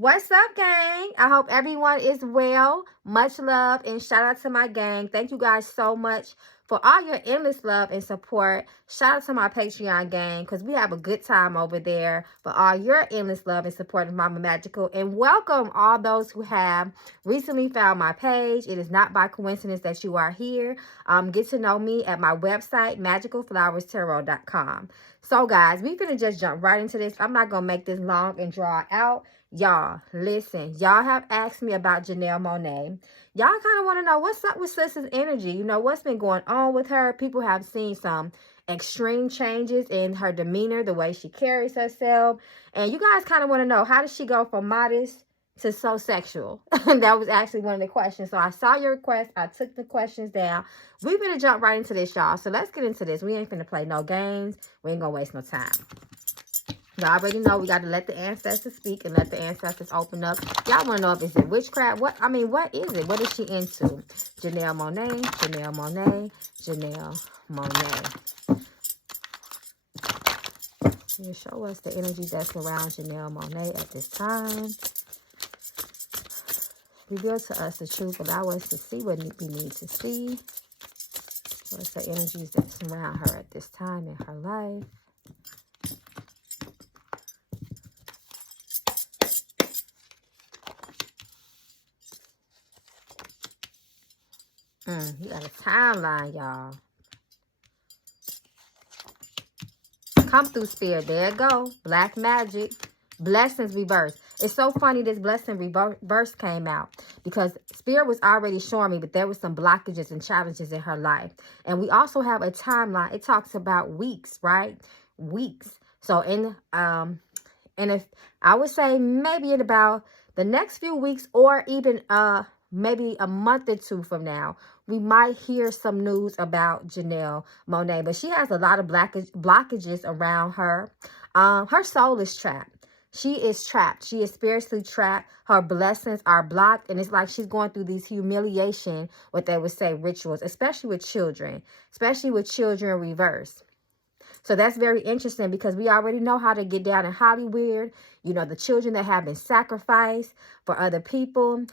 What's up, gang? I hope everyone is well. Much love and shout out to my gang. Thank you guys so much for all your endless love and support. Shout out to my Patreon gang because we have a good time over there for all your endless love and support of Mama Magical. And welcome all those who have recently found my page. It is not by coincidence that you are here. Get to know me at my website, magicalflowerstarot.com. So, guys, we're going to just jump right into this. I'm not going to make this long and draw out. Y'all, listen, y'all have asked me about Janelle Monae. Y'all kind of want to know what's up with Sis's energy. You know, what's been going on with her. People have seen some extreme changes in her demeanor, the way she carries herself. And you guys kind of want to know, how does she go from modest to so sexual? That was actually one of the questions. So I saw your request. I took the questions down. We're going to jump right into this, y'all. So let's get into this. We ain't finna play no games. We ain't going to waste no time. Y'all already know we got to let the ancestors speak and let the ancestors open up. Y'all want to know if it's witchcraft. What is it? What is she into? Janelle Monae, Janelle Monae, Janelle Monae. You show us the energy that's around Janelle Monae at this time. Reveal to us the truth. Allow us to see what we need to see. What's the energies that surround her at this time in her life? You got a timeline, y'all. Come through, Spirit. There it go. Black magic. Blessings reverse. It's so funny this blessing reverse came out because Spirit was already showing me, but there was some blockages and challenges in her life. And we also have a timeline. It talks about weeks, right? Weeks. So and if I would say maybe in about the next few weeks or even maybe a month or two from now, we might hear some news about Janelle Monae. But she has a lot of blockages around her. Her soul is trapped. She is trapped. She is spiritually trapped. Her blessings are blocked. And it's like she's going through these humiliation, what they would say, rituals, especially with children. Especially with children reverse. So that's very interesting because we already know how to get down in Hollywood. You know, the children that have been sacrificed for other people.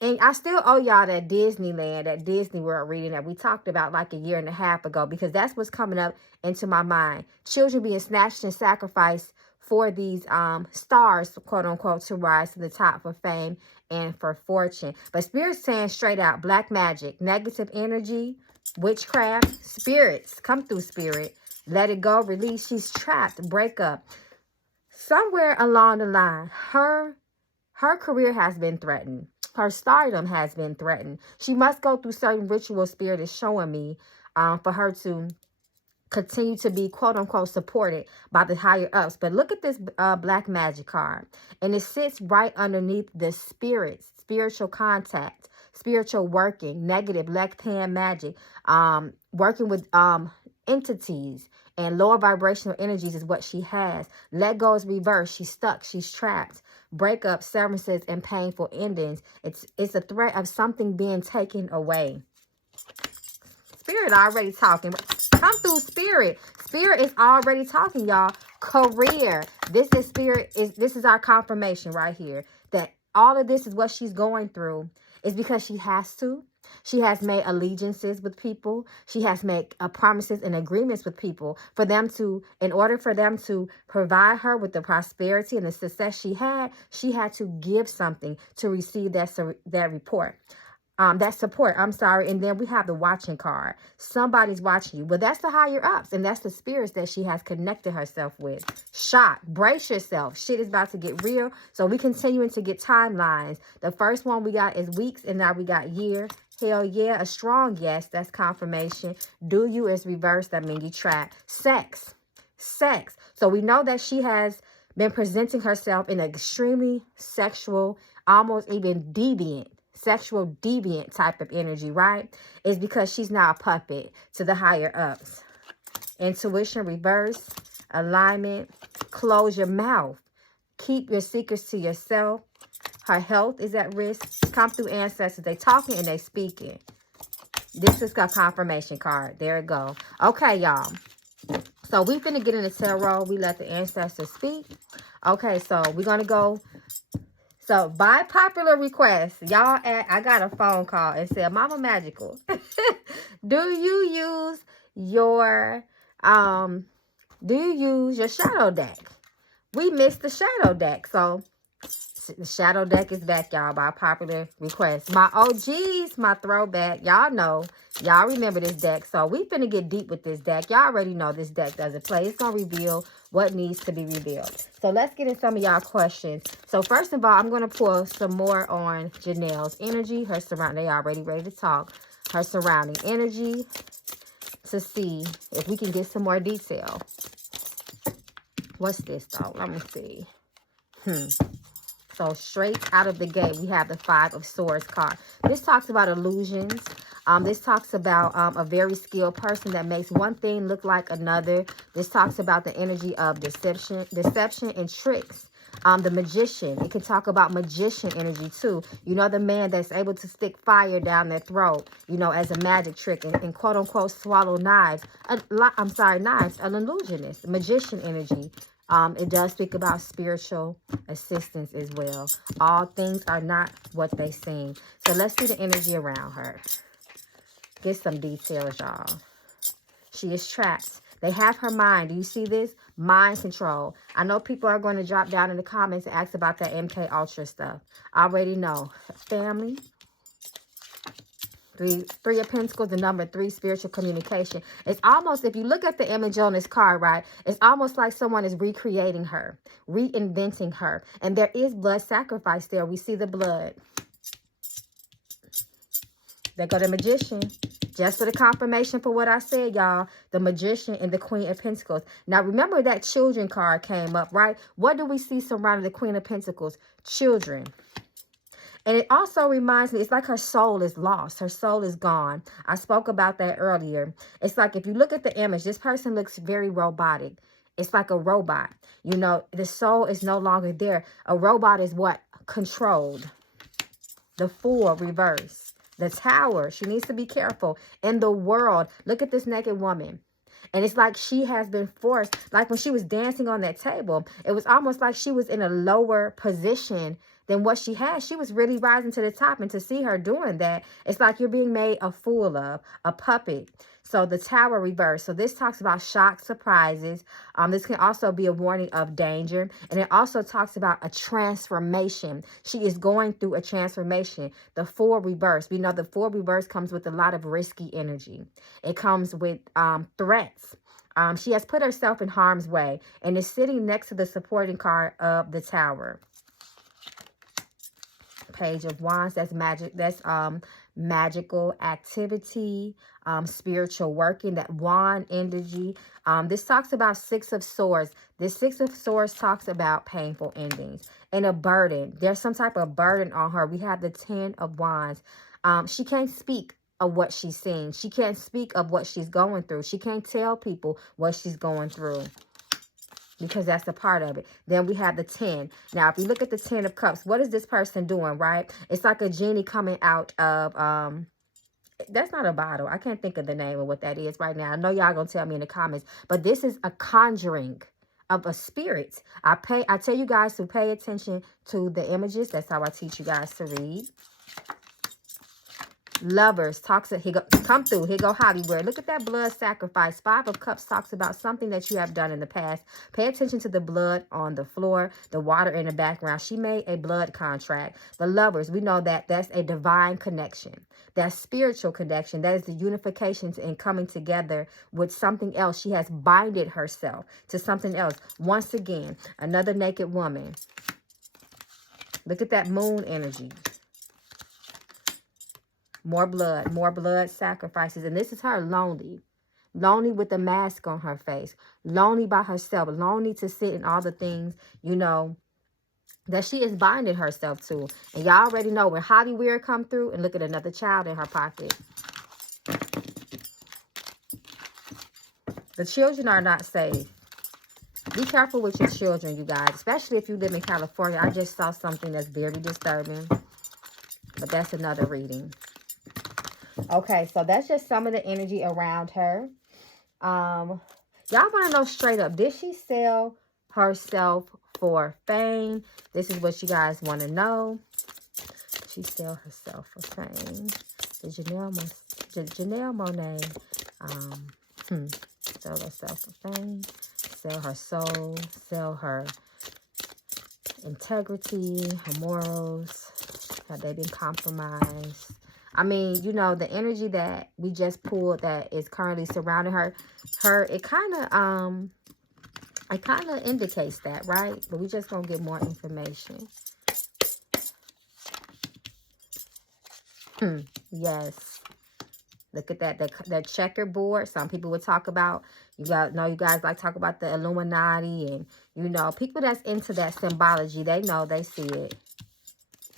And I still owe y'all that Disneyland, that Disney World reading that we talked about like a year and a half ago, because that's what's coming up into my mind. Children being snatched and sacrificed for these stars, quote unquote, to rise to the top for fame and for fortune. But Spirit's saying straight out, black magic, negative energy, witchcraft, spirits, come through, Spirit. Let it go, release. She's trapped, break up. Somewhere along the line, her career has been threatened. Her stardom has been threatened. She must go through certain ritual, Spirit is showing me, for her to continue to be, quote unquote, supported by the higher ups. But look at this black magic card. And it sits right underneath the spirits, spiritual contact, spiritual working, negative left-hand magic, working with entities and lower vibrational energies is what she has. Let go is reverse. She's stuck. She's trapped. Breakup, severances, and painful endings. It's a threat of something being taken away. Spirit already talking. Come through, Spirit. Spirit is already talking, y'all. Career. This is Spirit. This is our confirmation right here. That all of this is what she's going through. Is because she has to. She has made allegiances with people. She has made promises and agreements with people for them to, in order for them to provide her with the prosperity and the success she had to give something to receive that support. And then we have the watching card. Somebody's watching you. Well, that's the higher ups, and that's the spirits that she has connected herself with. Shock. Brace yourself. Shit is about to get real. So we continuing to get timelines. The first one we got is weeks, and now we got year. Hell yeah, a strong yes. That's confirmation. Do you is reversed. That means you trapped. Sex. So we know that she has been presenting herself in an extremely sexual, almost even deviant, sexual deviant type of energy, right? Is because she's now a puppet to the higher ups. Intuition reverse, alignment, close your mouth. Keep your secrets to yourself. Her health is at risk. Come through, ancestors. They talking and they speaking. This is a confirmation card. There it go. Okay, y'all. So we finna get in the tarot. We let the ancestors speak. Okay, so we're going to go So, by popular request, y'all, I got a phone call and said, Mama Magical, do you use your shadow deck? We missed the shadow deck. So, the shadow deck is back, y'all, by popular request. My OGs, my throwback, y'all know. Y'all remember this deck. So, we finna get deep with this deck. Y'all already know this deck doesn't play. It's going to reveal what needs to be revealed. So, let's get in some of y'all questions. So, first of all, I'm going to pull some more on Janelle's energy. Her surrounding, they already ready to talk. Her surrounding energy to see if we can get some more detail. What's this, though? Let me see. So straight out of the gate, we have the Five of Swords card. This talks about illusions. This talks about a very skilled person that makes one thing look like another. This talks about the energy of deception and tricks. The magician. It can talk about magician energy too. You know, the man that's able to stick fire down their throat, you know, as a magic trick and quote unquote swallow knives. Knives, an illusionist, magician energy. It does speak about spiritual assistance as well. All things are not what they seem. So let's see the energy around her. Get some details, y'all. She is trapped. They have her mind. Do you see this? Mind control. I know people are going to drop down in the comments and ask about that MK Ultra stuff. I already know. Family. Three of Pentacles, the number 3, spiritual communication. It's almost, if you look at the image on this card, right, it's almost like someone is recreating her, reinventing her. And there is blood sacrifice there. We see the blood. There go the magician. Just for the confirmation for what I said, y'all, the magician and the Queen of Pentacles. Now, remember that children card came up, right? What do we see surrounding the Queen of Pentacles? Children. And it also reminds me, it's like her soul is lost. Her soul is gone. I spoke about that earlier. It's like if you look at the image, this person looks very robotic. It's like a robot. You know, the soul is no longer there. A robot is what? Controlled. The Fool reverse. The Tower. She needs to be careful. In the world, look at this naked woman. And it's like she has been forced. Like when she was dancing on that table, it was almost like she was in a lower position than what she had. She was really rising to the top. And to see her doing that, it's like you're being made a fool of, a puppet. So the Tower reverse. So this talks about shock, surprises. This can also be a warning of danger. And it also talks about a transformation. She is going through a transformation. The Fool reverse. We know the Fool reverse comes with a lot of risky energy. It comes with threats. She has put herself in harm's way and is sitting next to the supporting card of the Tower. Page of Wands, that's magic, that's magical activity, spiritual working, that wand energy. This talks about Six of Swords. This Six of Swords talks about painful endings and a burden. There's some type of burden on her. We have the Ten of Wands. She can't speak of what she's seeing. She can't speak of what she's going through. She can't tell people what she's going through, because that's a part of it. Then we have the 10. Now, if you look at the 10 of Cups, what is this person doing, right? It's like a genie coming out of, that's not a bottle. I can't think of the name of what that is right now. I know y'all going to tell me in the comments, but this is a conjuring of a spirit. I tell you guys to pay attention to the images. That's how I teach you guys to read. Lovers talks, come through. Here go Hollywood. Look at that blood sacrifice. 5 of Cups talks about something that you have done in the past. Pay attention to the blood on the floor, the water in the background. She made a blood contract. The Lovers, we know that that's a divine connection. That spiritual connection. That is the unification and coming together with something else. She has binded herself to something else. Once again, another naked woman. Look at that moon energy. More blood sacrifices. And this is her lonely. Lonely with the mask on her face. Lonely by herself. Lonely to sit in all the things, you know, that she is binding herself to. And y'all already know when Hollywood come through, and look at another child in her pocket. The children are not safe. Be careful with your children, you guys. Especially if you live in California. I just saw something that's very disturbing. But that's another reading. Okay, so that's just some of the energy around her. Y'all want to know straight up, did she sell herself for fame. This is what you guys want to know. She sell herself for fame. The Janelle Monae. Sell herself for fame. Sell her soul. Sell her integrity, her morals. Have they been compromised? I mean, you know, the energy that we just pulled that is currently surrounding her, it kind of indicates that, right? But we just gonna get more information. Yes. Look at that checkerboard. Some people would talk about, you guys like to talk about the Illuminati, and, you know, people that's into that symbology, they know, they see it.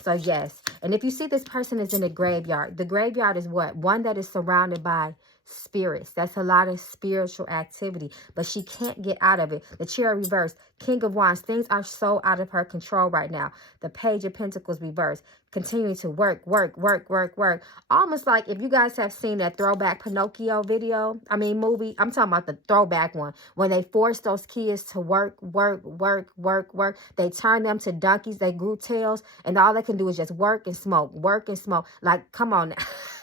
So, yes. And if you see this person is in the graveyard is what? One that is surrounded by spirits. That's a lot of spiritual activity, but she can't get out of it. The Chariot reversed. King of Wands. Things are so out of her control right now. The Page of Pentacles reversed. Continuing to work. Almost like if you guys have seen that throwback Pinocchio movie. I'm talking about the throwback one. When they forced those kids to work. They turned them to donkeys. They grew tails. And all they can do is just work and smoke. Like, come on.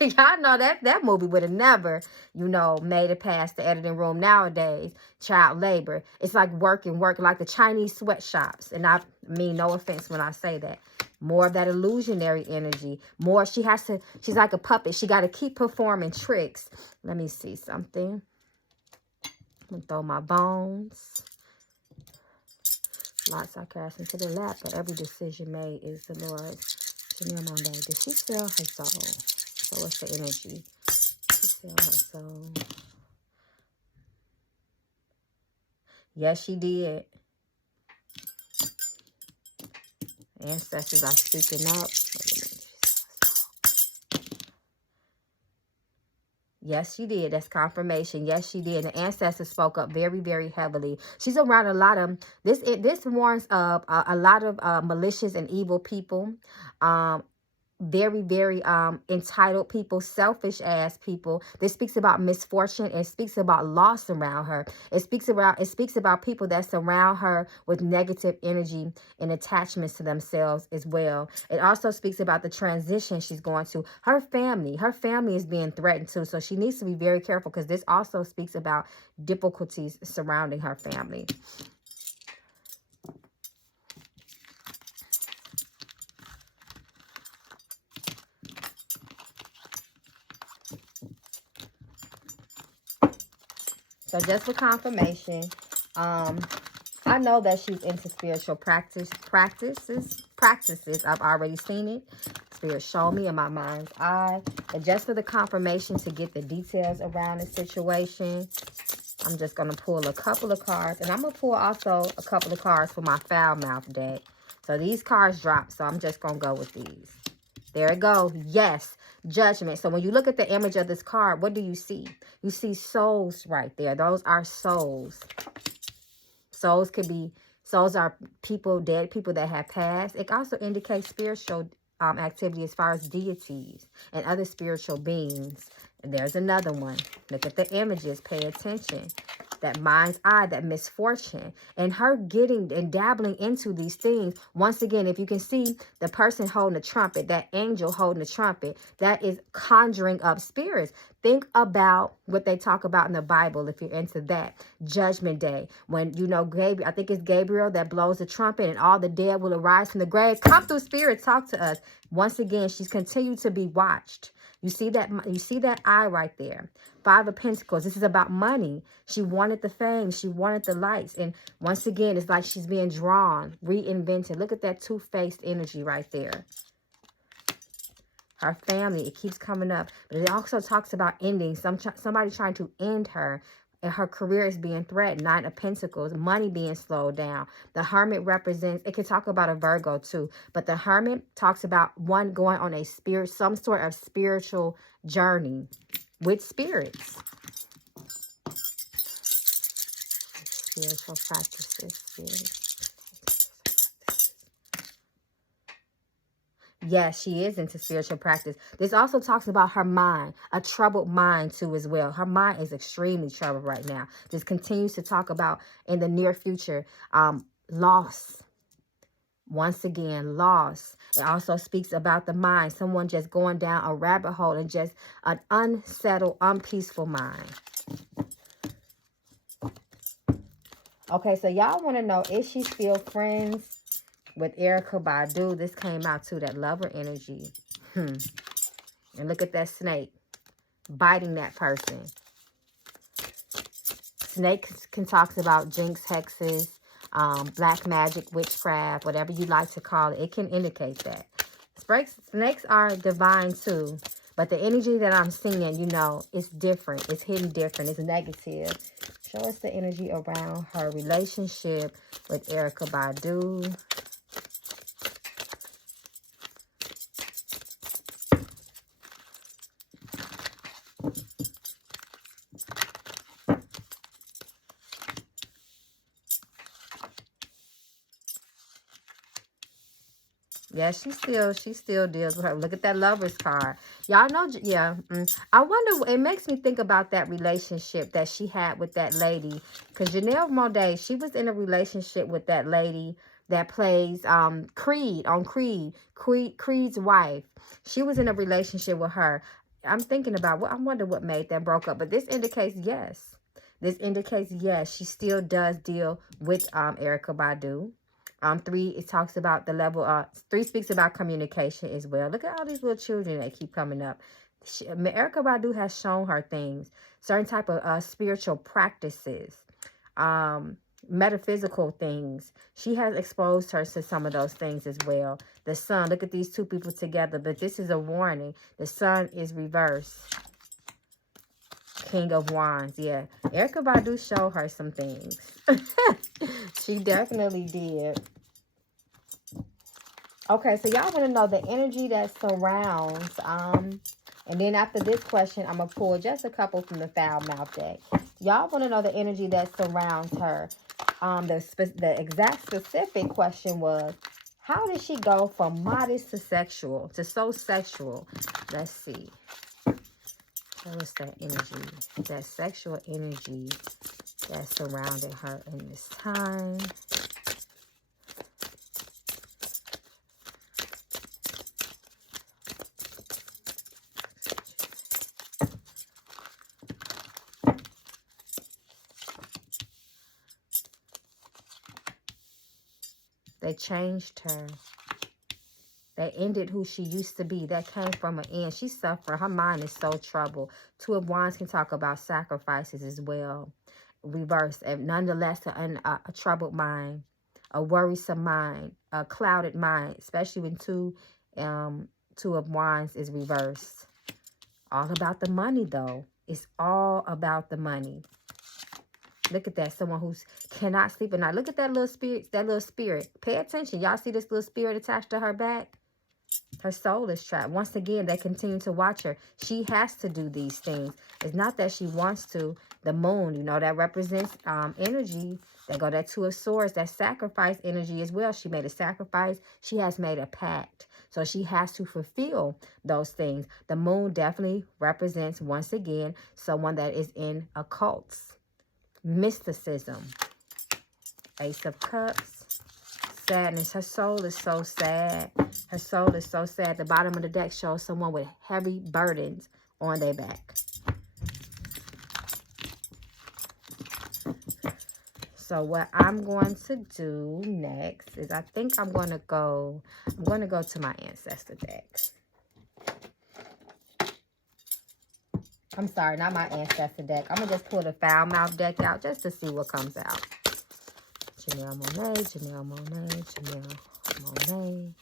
Y'all know that movie would have never, you know, made it past the editing room nowadays. Child labor. It's like work, like the Chinese sweatshops. And I mean no offense when I say that. More of that illusionary energy. More, she's like a puppet. She got to keep performing tricks. Let me see something. I'm going to throw my bones. Lots are cast into the lap, but every decision made is the Lord's. Janelle Monae, did she sell her soul? So what's the energy? She sell her soul. Yes, she did. Ancestors are speaking up. Yes, she did. That's confirmation. Yes, she did. The ancestors spoke up very, very heavily. She's around a lot of this. This warns of a lot of malicious and evil people. Very, very entitled people, selfish ass people. This speaks about misfortune. It speaks about loss around her. It speaks about people that surround her with negative energy and attachments to themselves as well. It also speaks about the transition she's going to. Her family is being threatened too. So she needs to be very careful, because this also speaks about difficulties surrounding her family. So just for confirmation, I know that she's into spiritual practices. I've already seen it. Spirit showed me in my mind's eye. And just for the confirmation to get the details around the situation, I'm just going to pull a couple of cards. And I'm going to pull also a couple of cards for my foul mouth deck. So these cards dropped, so I'm just going to go with these. There it goes. Yes. Judgment. So when you look at the image of this card, what do you see? You see souls right there. Those are souls. Souls are people, dead people that have passed. It also indicates spiritual activity as far as deities and other spiritual beings. And there's another one. Look at the images. Pay attention. That mind's eye, that misfortune, and her getting and dabbling into these things. Once again, if you can see the person holding the trumpet, that angel holding the trumpet, that is conjuring up spirits. Think about what they talk about in the Bible, if you're into that. Judgment Day. When, you know, Gabriel, I think it's Gabriel that blows the trumpet and all the dead will arise from the grave. Come through, spirit, talk to us. Once again, she's continued to be watched. You see that eye right there. 5 of Pentacles. This is about money. She wanted the fame. She wanted the lights. And once again, it's like she's being drawn, reinvented. Look at that two-faced energy right there. Her family, it keeps coming up. But it also talks about ending. Somebody trying to end her. And her career is being threatened. 9 of Pentacles. Money being slowed down. The Hermit represents, it can talk about a Virgo too. But the Hermit talks about one going on a some sort of spiritual journey with spirits. Spiritual practices. Yes, she is into spiritual practice. This also talks about her mind, a troubled mind too as well. Her mind is extremely troubled right now. This continues to talk about in the near future, loss, Once again, loss. It also speaks about the mind. Someone just going down a rabbit hole and just an unsettled, unpeaceful mind. Okay, so y'all want to know, is she still friends with Erykah Badu? This came out too, that lover energy. And look at that snake biting that person. Snake can talk about jinx, hexes, black magic, witchcraft, whatever you like to call it. It can indicate that. Snakes are divine too. But the energy that I'm seeing, you know, it's different. It's hidden different. It's negative. Show us the energy around her relationship with Erykah Badu. Yeah, she still deals with her. Look at that Lovers card. Y'all know, yeah. I wonder, it makes me think about that relationship that she had with that lady. Because Janelle Monae, she was in a relationship with that lady that plays Creed on Creed's wife. She was in a relationship with her. I'm thinking about, I wonder what made them broke up. But this indicates yes. This indicates yes, she still does deal with Erykah Badu. 3, it talks about the level. 3 speaks about communication as well. Look at all these little children that keep coming up. Erykah Badu has shown her things, certain type of spiritual practices, metaphysical things. She has exposed her to some of those things as well. The sun, look at these 2 people together, but this is a warning. The sun is reversed. King of Wands, yeah. Erykah Badu showed her some things. She definitely did. Okay, so y'all want to know the energy that surrounds. And then after this question, I'm going to pull just a couple from the Foul Mouth deck. Y'all want to know the energy that surrounds her. The exact specific question was, how did she go from modest to sexual, to so sexual? Let's see. What was that energy? That sexual energy that surrounded her in this time. They changed her. They ended who she used to be. That came from an end. She suffered. Her mind is so troubled. 2 of Wands can talk about sacrifices as well. Reverse. And nonetheless, a troubled mind. A worrisome mind. A clouded mind. Especially when 2 of Wands is reversed. All about the money, though. It's all about the money. Look at that. Someone who cannot sleep at night. Look at that little spirit. That little spirit. Pay attention. Y'all see this little spirit attached to her back? Her soul is trapped. Once again, they continue to watch her. She has to do these things. It's not that she wants to. The moon, you know, that represents energy. They go that 2 of Swords, that sacrifice energy as well. She made a sacrifice. She has made a pact. So she has to fulfill those things. The moon definitely represents, once again, someone that is in occults. Mysticism. Ace of Cups. Sadness. Her soul is so sad. Her soul is so sad. The bottom of the deck shows someone with heavy burdens on their back. So what I'm going to do next is I think I'm going to go to my ancestor deck. I'm sorry, not my ancestor deck. I'm going to just pull the Foul Mouth deck out just to see what comes out. Janelle Monae, Janelle Monae, Janelle Monae.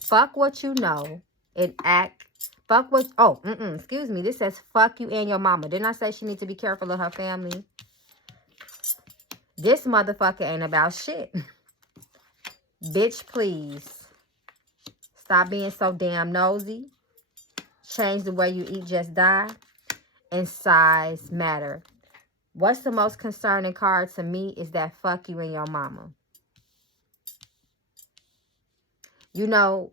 Fuck what you know and act. Fuck what. Oh, excuse me. This says fuck you and your mama. Didn't I say she needs to be careful of her family? This motherfucker ain't about shit. Bitch, please. Stop being so damn nosy. Change the way you eat, just die. And size matter. What's the most concerning card to me is that fuck you and your mama. You know,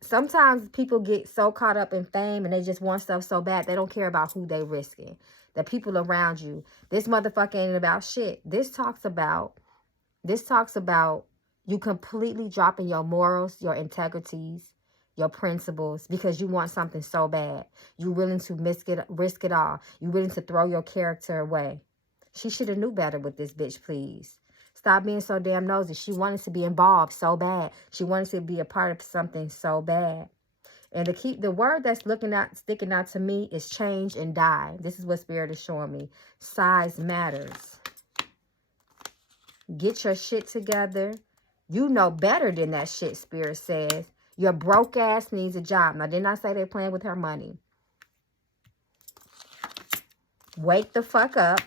sometimes people get so caught up in fame and they just want stuff so bad, they don't care about who they risking. The people around you. This motherfucker ain't about shit. This talks about you completely dropping your morals, your integrities, your principles, because you want something so bad. You willing to risk it all. You willing to throw your character away. She should have knew better with this bitch, please. Stop being so damn nosy. She wanted to be involved so bad. She wanted to be a part of something so bad. And the word that's sticking out to me is change and die. This is what Spirit is showing me. Size matters. Get your shit together. You know better than that shit, Spirit says. Your broke ass needs a job. Now, didn't I say they're playing with her money? Wake the fuck up.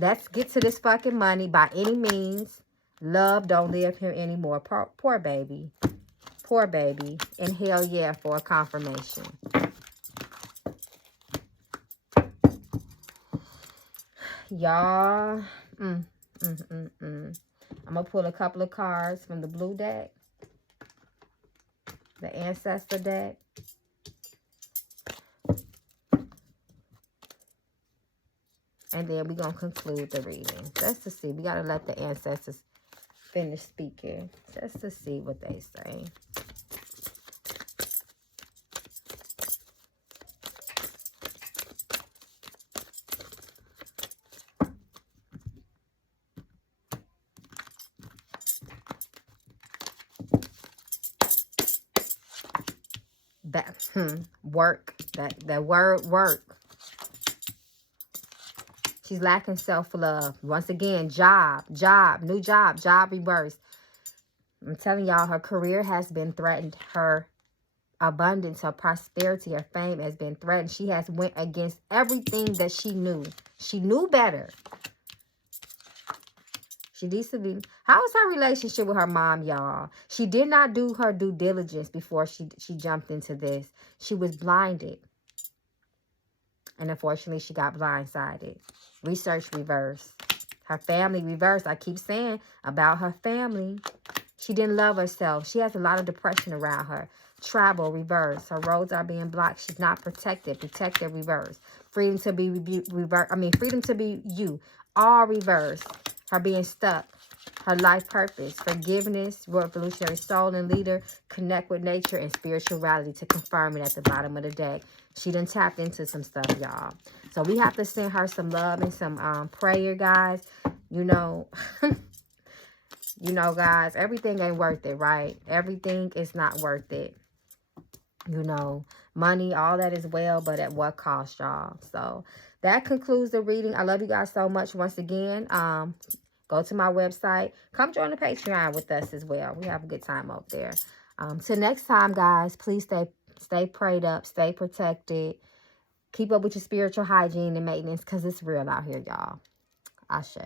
Let's get to this fucking money by any means. Love don't live here anymore. Poor baby. Poor baby. And hell yeah for a confirmation. Y'all. I'm going to pull a couple of cards from the blue deck. The ancestor deck. And then we're going to conclude the reading. Just to see. We got to let the ancestors finish speaking. Just to see what they say. Work. That word work. She's lacking self-love. Once again, new job reversed. I'm telling y'all, her career has been threatened. Her abundance, her prosperity, her fame has been threatened. She has went against everything that she knew. She knew better. She needs to be... How is her relationship with her mom, y'all? She did not do her due diligence before she jumped into this. She was blinded. And unfortunately, she got blindsided. Research reversed. Her family reversed. I keep saying about her family. She didn't love herself. She has a lot of depression around her. Travel reversed. Her roads are being blocked. She's not protected. Protected reversed. Freedom to be reversed. Freedom to be you. All reversed. Her being stuck. Her life purpose. Forgiveness. Revolutionary soul and leader. Connect with nature and spirituality to confirm it at the bottom of the deck. She done tapped into some stuff, y'all. So we have to send her some love and some prayer, guys. You know, guys, everything ain't worth it, right? Everything is not worth it. You know, money, all that is well, but at what cost, y'all? So that concludes the reading. I love you guys so much. Once again, go to my website. Come join the Patreon with us as well. We have a good time over there. Till next time, guys, please stay prayed up, stay protected. Keep up with your spiritual hygiene and maintenance because it's real out here, y'all. Ashe.